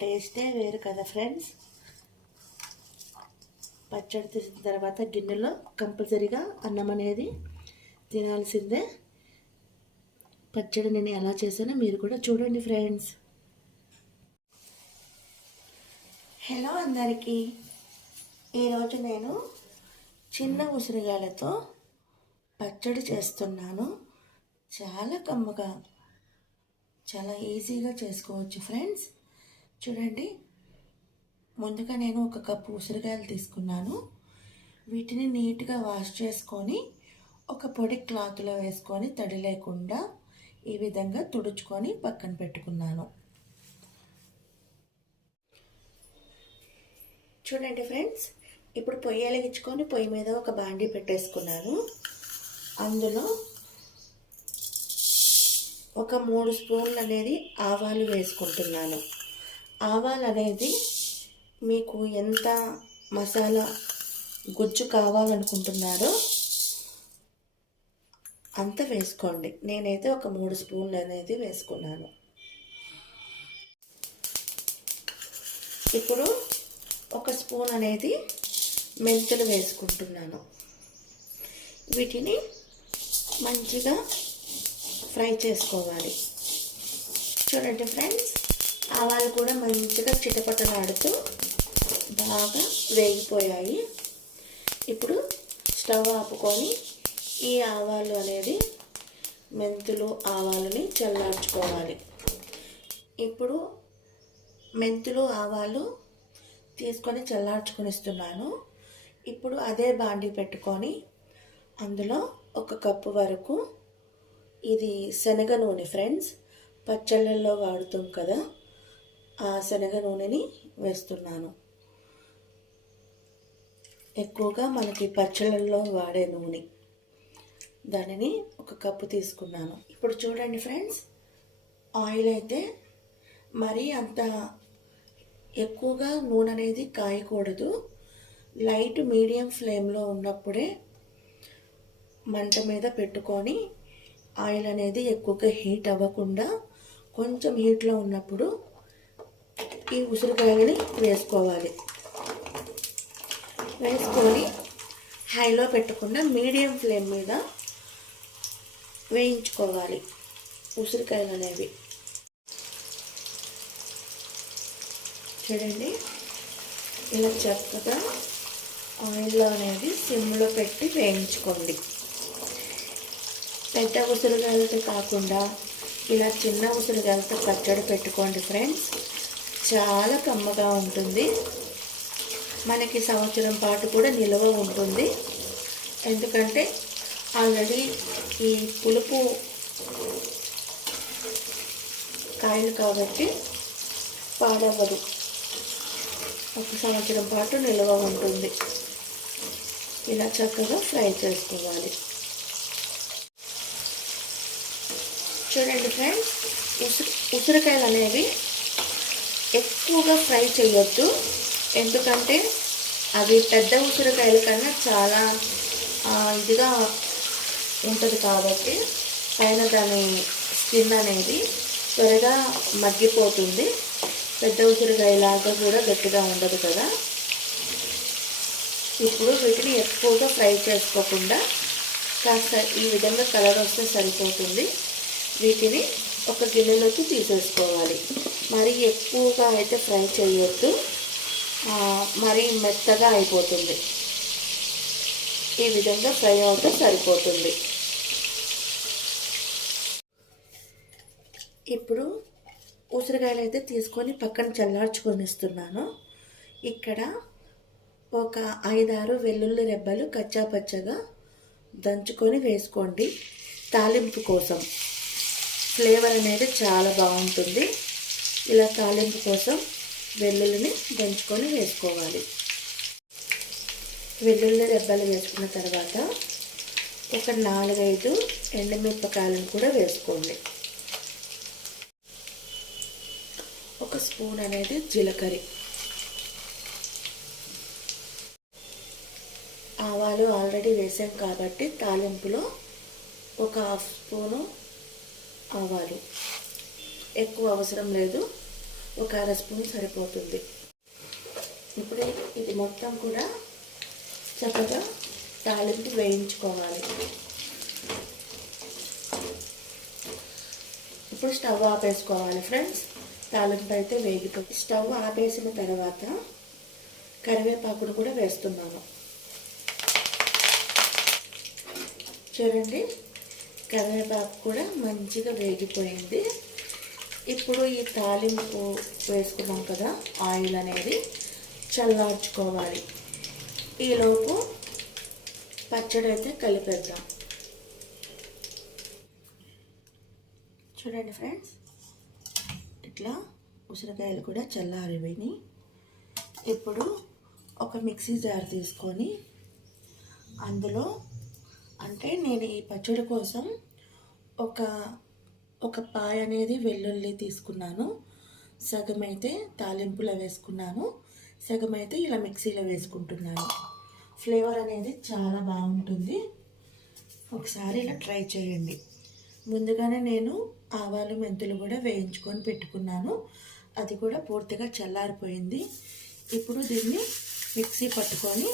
టేస్టే వేరు కదా ఫ్రెండ్స్. పచ్చడి తీసిన తర్వాత గిన్నెలో కంపల్సరీగా అన్నం అనేది తినాల్సిందే. పచ్చడి నేను ఎలా చేశానో మీరు కూడా చూడండి ఫ్రెండ్స్. హలో అందరికీ. ఈరోజు నేను చిన్న ఉసిరికాయలతో పచ్చడి చేస్తున్నాను. చాలా కమ్మగా, చాలా ఈజీగా చేసుకోవచ్చు ఫ్రెండ్స్. చూడండి, ముందుగా నేను 1 కప్పు ఉసిరికాయలు తీసుకున్నాను. వీటిని నీట్గా వాష్ చేసుకొని ఒక పొడి క్లాత్లో వేసుకొని తడి లేకుండా ఈ విధంగా తుడుచుకొని పక్కన పెట్టుకున్నాను. చూడండి ఫ్రెండ్స్, ఇప్పుడు పొయ్యి వెలిగించుకొని పొయ్యి మీద ఒక బాండీ పెట్టేసుకున్నాను. అందులో ఒక 3 స్పూన్లు అనేది ఆవాలు వేసుకుంటున్నాను. ఆవాలు అనేది మీకు ఎంత మసాలా గుజ్జు కావాలనుకుంటున్నారో అంత వేసుకోండి. నేనైతే ఒక 3 స్పూన్లు అనేది వేసుకున్నాను. ఇప్పుడు 1 స్పూన్ అనేది మెంతులు వేసుకుంటున్నాను. వీటిని మంచిగా ఫ్రై చేసుకోవాలి. చూడండి ఫ్రెండ్స్, ఆవాలు కూడా మంచిగా చిటపటలాడుతూ బాగా వేగిపోయాయి. ఇప్పుడు స్టవ్ ఆపుకొని ఈ ఆవాలు అనేది మెంతులు ఆవాలని చల్లార్చుకోవాలి. ఇప్పుడు మెంతులు ఆవాలు తీసుకొని చల్లార్చుకొని ఇస్తున్నాను. ఇప్పుడు అదే బాండీ పెట్టుకొని అందులో 1 కప్పు వరకు ఇది శనగ నూనె ఫ్రెండ్స్, పచ్చళ్ళల్లో వాడుతాం కదా, ఆ శనగ నూనెని వేస్తున్నాను. ఎక్కువగా మనకి పచ్చళ్ళల్లో వాడే నూనె, దానిని 1 కప్పు తీసుకున్నాను. ఇప్పుడు చూడండి ఫ్రెండ్స్, ఆయిల్ అయితే మరీ అంత ఎక్కువగా నూనె అనేది కాయకూడదు. లైట్ మీడియం ఫ్లేమ్లో ఉన్నప్పుడే మంట మీద పెట్టుకొని ఆయిల్ అనేది ఎక్కువగా హీట్ అవ్వకుండా కొంచెం హీట్లో ఉన్నప్పుడు ఈ ఉసిరికాయలని వేసుకోవాలి. వేసుకొని హైలో పెట్టకుండా మీడియం ఫ్లేమ్ మీద వేయించుకోవాలి ఉసిరికాయలు అనేవి. చూడండి, ఇలా చక్కగా ఆయిల్లో అనేది సిమ్లో పెట్టి వేయించుకోండి. పెద్ద ఉసిరికాయలతో కాకుండా ఇలా చిన్న ఉసిరికాయలతో పచ్చడి పెట్టుకోండి ఫ్రెండ్స్. చాలా కమ్మగా ఉంటుంది. మనకి సంవత్సరం పాటు కూడా నిల్వ ఉంటుంది. ఎందుకంటే ఆల్రెడీ ఈ పులుపు కాయలు కాబట్టి పాడవ్వదు. 1 సంవత్సరం పాటు నిల్వ ఉంటుంది. ఇలా చక్కగా ఫ్రై చేసుకోవాలి. చూడండి ఫ్రెండ్స్, ఉసిరికాయలు అనేవి ఎక్కువగా ఫ్రై చేయొద్దు. ఎందుకంటే అవి పెద్ద ఉసిరికాయల కన్నా చాలా ఇదిగా ఉంటుంది కాబట్టి పైన దాని స్కిన్ అనేది త్వరగా మగ్గిపోతుంది. పెద్ద ఉసిరికాయలాగా కూడా గట్టిగా ఉండదు కదా. ఇప్పుడు వీటిని ఎక్కువగా ఫ్రై చేసుకోకుండా కాస్త ఈ విధంగా కలర్ వస్తే సరిపోతుంది. వీటిని ఒక గిన్నెలోకి తీసేసుకోవాలి. మరీ ఎక్కువగా అయితే ఫ్రై చేయొద్దు, మరీ మెత్తగా అయిపోతుంది. ఈ విధంగా ఫ్రై అవుతే సరిపోతుంది. ఇప్పుడు ఉసిరికాయలు అయితే తీసుకొని పక్కన చల్లార్చుకొని ఇస్తున్నాను. ఇక్కడ ఒక 5-6 వెల్లుల్లి రెబ్బలు కచ్చా పచ్చగా దంచుకొని వేసుకోండి. తాలింపు కోసం ఫ్లేవర్ అనేది చాలా బాగుంటుంది. ఇలా తాలింపు కోసం వెల్లుల్లిని దంచుకొని వేసుకోవాలి. వెల్లుల్లి రెబ్బలు వేసుకున్న తర్వాత ఒక 4-5 ఎండుమిరపకాయలను కూడా వేసుకోండి. 1 స్పూన్ అనేది జీలకర్ర, ఆవాలు ఆల్రెడీ వేసాం కాబట్టి తాలింపులో ఒక 1/2 స్పూను ఆవాలు, ఎక్కువ అవసరం లేదు. ఒక అర స్పూన్ సరిపోతుంది. ఇప్పుడు ఇది మొత్తం కూడా చక్కగా తాలింపు వేయించుకోవాలి. ఇప్పుడు స్టవ్ ఆపేసుకోవాలి ఫ్రెండ్స్. తాలింపు అయితే వేగిపోయి స్టవ్ ఆపేసిన తర్వాత కరివేపాకును కూడా వేస్తున్నాను. చూడండి, కరివేపాకు కూడా మంచిగా వేగిపోయింది. ఇప్పుడు ఈ తాలింపు వేసుకున్నాం కదా, ఆయిల్ అనేది చల్లార్చుకోవాలి. ఈలోపు పచ్చడి అయితే కలిపేద్దాం. చూడండి ఫ్రెండ్స్, ఇట్లా ఉసిరికాయలు కూడా చల్లారిపోయినాయి. ఇప్పుడు ఒక మిక్సీ జార్ తీసుకొని అందులో, అంటే నేను ఈ పచ్చడి కోసం ఒక పాయ అనేది వెల్లుల్లి తీసుకున్నాను. సగం అయితే తాలింపులో వేసుకున్నాను, సగం అయితే ఇలా మిక్సీలో వేసుకుంటున్నాను. ఫ్లేవర్ అనేది చాలా బాగుంటుంది. ఒకసారి ఇలా ట్రై చేయండి. ముందుగానే నేను ఆవాలు మెంతులు కూడా వేయించుకొని పెట్టుకున్నాను. అది కూడా పూర్తిగా చల్లారిపోయింది. ఇప్పుడు దీన్ని మిక్సీ పట్టుకొని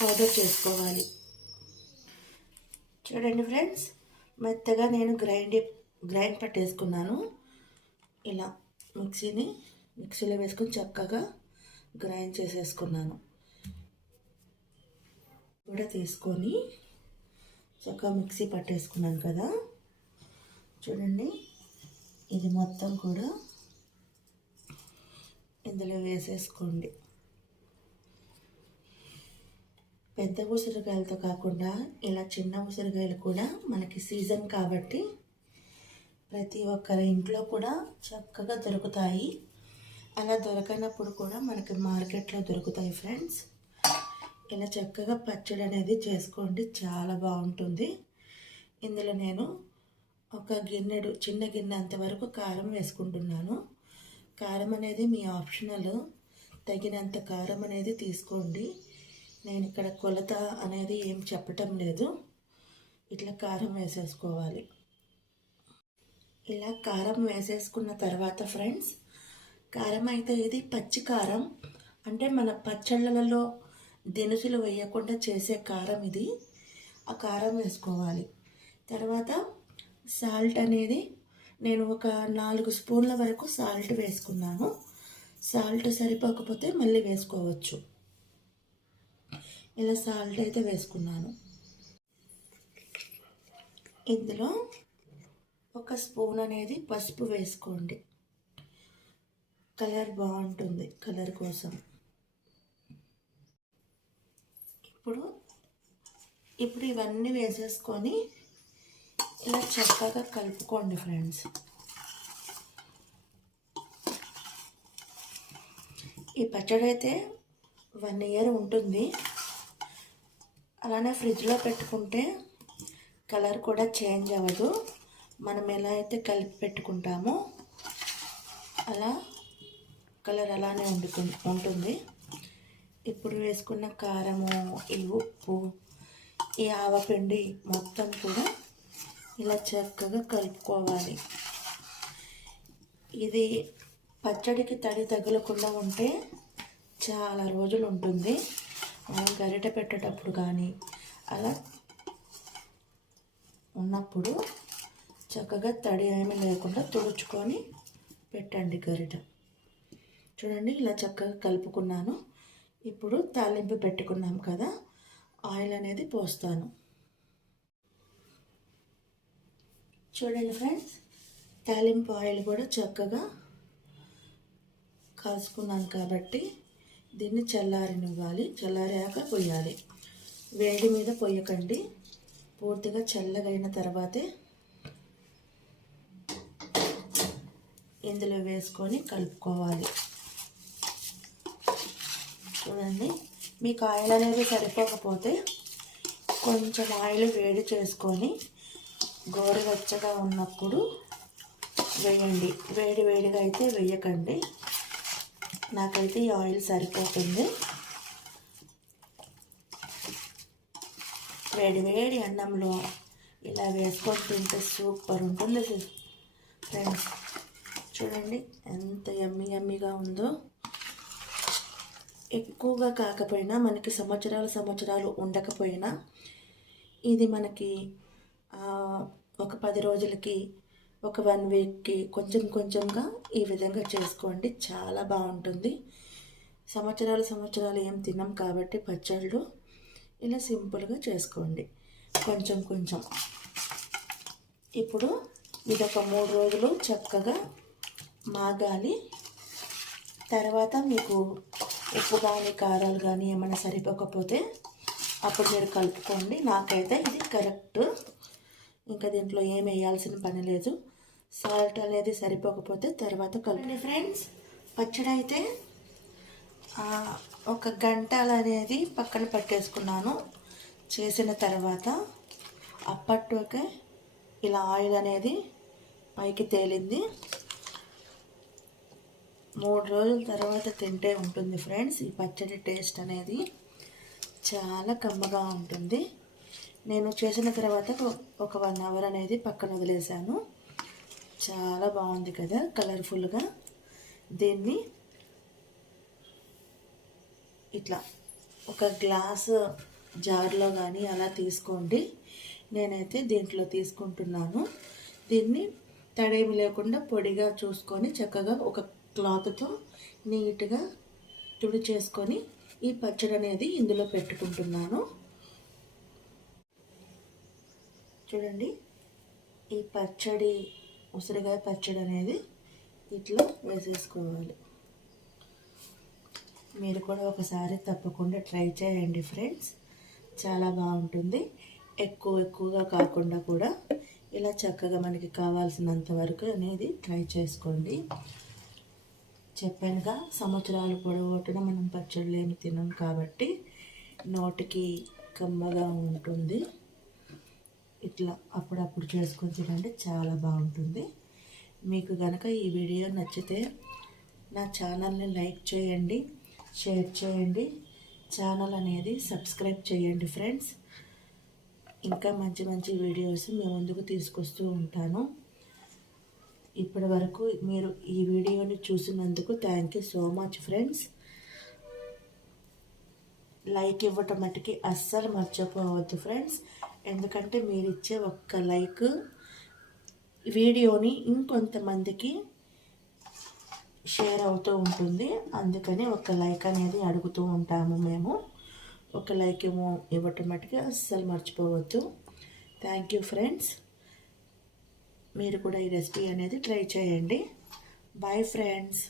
పౌడర్ చేసుకోవాలి. చూడండి ఫ్రెండ్స్, మెత్తగా నేను గ్రైండ్ పట్టేసుకున్నాను. ఇలా మిక్సీలో వేసుకొని చక్కగా గ్రైండ్ చేసేసుకున్నాను. కూడా తీసుకొని చక్కగా మిక్సీ పట్టేసుకున్నాను కదా. చూడండి, ఇది మొత్తం కూడా ఇందులో వేసేసుకోండి. పెద్ద ఉసిరికాయలతో కాకుండా ఇలా చిన్న ఉసిరికాయలు కూడా మనకి సీజన్ కాబట్టి ప్రతి ఒక్కరి ఇంట్లో కూడా చక్కగా దొరుకుతాయి. అలా దొరకనప్పుడు కూడా మనకి మార్కెట్లో దొరుకుతాయి ఫ్రెండ్స్. ఇలా చక్కగా పచ్చడి అనేది చేసుకోండి, చాలా బాగుంటుంది. ఇందులో నేను ఒక చిన్న గిన్నె అంతవరకు కారం వేసుకుంటున్నాను. కారం అనేది మీ ఆప్షనల్, తగినంత కారం అనేది తీసుకోండి. నేను ఇక్కడ కొలత అనేది ఏం చెప్పటం లేదు. ఇట్లా కారం వేసేసుకోవాలి. ఇలా కారం వేసేసుకున్న తర్వాత ఫ్రెండ్స్, కారం అయితే ఇది పచ్చి కారం, అంటే మన పచ్చళ్ళలో దినుసులు వేయకుండా చేసే కారం ఇది. ఆ కారం వేసుకోవాలి. తర్వాత సాల్ట్ అనేది నేను ఒక 4 స్పూన్ల వరకు సాల్ట్ వేసుకున్నాను. సాల్ట్ సరిపోకపోతే మళ్ళీ వేసుకోవచ్చు. ఇలా సాల్ట్ అయితే వేసుకున్నాను. ఇందులో ఒక స్పూన్ అనేది పసుపు వేసుకోండి, కలర్ బాగుంటుంది, కలర్ కోసం. ఇప్పుడు ఇవన్నీ వేసేసుకొని ఇలా చక్కగా కలుపుకోండి ఫ్రెండ్స్. ఈ పచ్చడి అయితే 1 ఇయర్ ఉంటుంది. అలానే ఫ్రిడ్జ్లో పెట్టుకుంటే కలర్ కూడా చేంజ్ అవ్వదు. మనం ఎలా అయితే కలిపి పెట్టుకుంటామో అలా కలర్ అలానే ఉంటుంది. ఇప్పుడు వేసుకున్న కారము, ఈ ఉప్పు, ఈ ఆవపిండి మొత్తం కూడా ఇలా చక్కగా కలుపుకోవాలి. ఇది పచ్చడికి తడి తగలకుండా ఉంటే చాలా రోజులు ఉంటుంది. మనం గరిటె పెట్టేటప్పుడు కానీ అలా ఉన్నప్పుడు చక్కగా తడి ఏమీ లేకుండా తుడుచుకొని పెట్టండి గరిటె. చూడండి, ఇలా చక్కగా కలుపుకున్నాను. ఇప్పుడు తాలింపు పెట్టుకున్నాం కదా, ఆయిల్ అనేది పోస్తాను. చూడండి ఫ్రెండ్స్, తాలింపు ఆయిల్ కూడా చక్కగా కాల్చుకున్నాను కాబట్టి దీన్ని చల్లారనివ్వాలి. చల్లారాక పొయ్యాలి. వేడి మీద పొయ్యకండి, పూర్తిగా చల్లగైన తర్వాతే ఇందులో వేసుకొని కలుపుకోవాలి. చూడండి, మీకు ఆయిల్ అనేది సరిపోకపోతే కొంచెం ఆయిల్ వేడి చేసుకొని గోరువెచ్చగా ఉన్నప్పుడు వేయండి. వేడిగా అయితే వేయకండి. నాకైతే ఈ ఆయిల్ సరిపోతుంది. వేడి అన్నంలో ఇలా వేసుకొని తింటే సూపర్ ఉంటుంది ఫ్రెండ్స్. చూడండి ఎంత యమ్మీగా ఉందో. ఎక్కువగా కాకపోయినా మనకి సంవత్సరాలు ఉండకపోయినా ఇది మనకి ఒక 10 రోజులకి, ఒక 1 వీక్కి కొంచెంగా ఈ విధంగా చేసుకోండి. చాలా బాగుంటుంది. సంవత్సరాలు ఏం తినం కాబట్టి పచ్చళ్ళు ఇలా సింపుల్గా చేసుకోండి కొంచెం. ఇప్పుడు ఇదొక 3 రోజులు చక్కగా మాగాలి. తర్వాత మీకు ఉప్పు కానీ కారాలు కానీ ఏమైనా సరిపోకపోతే అప్పుడు మీరు కలుపుకోండి. నాకైతే ఇది కరెక్ట్. ఇంకా దీంట్లో ఏం వేయాల్సిన పని లేదు. సాల్ట్ అనేది సరిపోకపోతే తర్వాత కలుపుకోండి. ఫ్రెండ్స్, పచ్చడి అయితే ఒక గంట అనేది పక్కన పట్టేసుకున్నాను. చేసిన తర్వాత అప్పటికే ఇలా ఆయిల్ అనేది పైకి తేలింది. 3 రోజుల తర్వాత తింటే ఉంటుంది ఫ్రెండ్స్ ఈ పచ్చడి టేస్ట్ అనేది చాలా కమ్మగా ఉంటుంది. నేను చేసిన తర్వాత ఒక 1 అవర్ అనేది పక్కన వదిలేసాను. చాలా బాగుంది కదా కలర్ఫుల్గా. దీన్ని ఇట్లా ఒక గ్లాసు జార్లో కానీ అలా తీసుకోండి. నేనైతే దీంట్లో తీసుకుంటున్నాను. దీన్ని తడేమి లేకుండా పొడిగా చూసుకొని చక్కగా ఒక క్లాత్తో నీట్గా తుడి చేసుకొని ఈ పచ్చడి అనేది ఇందులో పెట్టుకుంటున్నాను. చూడండి, ఈ పచ్చడి ఉసిరికాయ పచ్చడి అనేది ఇట్లా వేసేసుకోవాలి. మీరు కూడా ఒకసారి తప్పకుండా ట్రై చేయండి ఫ్రెండ్స్. చాలా బాగుంటుంది. ఎక్కువగా కాకుండా కూడా ఇలా చక్కగా మనకి కావాల్సినంత వరకు అనేది ట్రై చేసుకోండి. చెప్పానుగా, సంవత్సరాలు పొడవునా మనం పచ్చళ్ళు ఏమి తినం కాబట్టి నోటికి కమ్మగా ఉంటుంది. ఇట్లా అప్పుడప్పుడు చేసుకొని తినండి, చాలా బాగుంటుంది. మీకు కనుక ఈ వీడియో నచ్చితే నా ఛానల్ని లైక్ చేయండి, షేర్ చేయండి, ఛానల్ అనేది సబ్స్క్రైబ్ చేయండి ఫ్రెండ్స్. ఇంకా మంచి వీడియోస్ మీ ముందుకు తీసుకొస్తూ ఉంటాను. ఇప్పటి వరకు మీరు ఈ వీడియోని చూసినందుకు thank you so much friends. Like ఇవ్వటం మటుకి అస్సలు మర్చిపోవద్దు ఫ్రెండ్స్. ఎందుకంటే మీరు ఇచ్చే ఒక్క లైక్ వీడియోని ఇంకొంతమందికి షేర్ అవుతూ ఉంటుంది. అందుకని ఒక లైక్ అనేది అడుగుతూ ఉంటాము మేము. ఒక లైక్ ఇవ్వటం మటుకి అస్సలు మర్చిపోవద్దు. Thank you friends. మీరు కూడా ఈ రెసిపీ అనేది ట్రై చేయండి. Bye friends.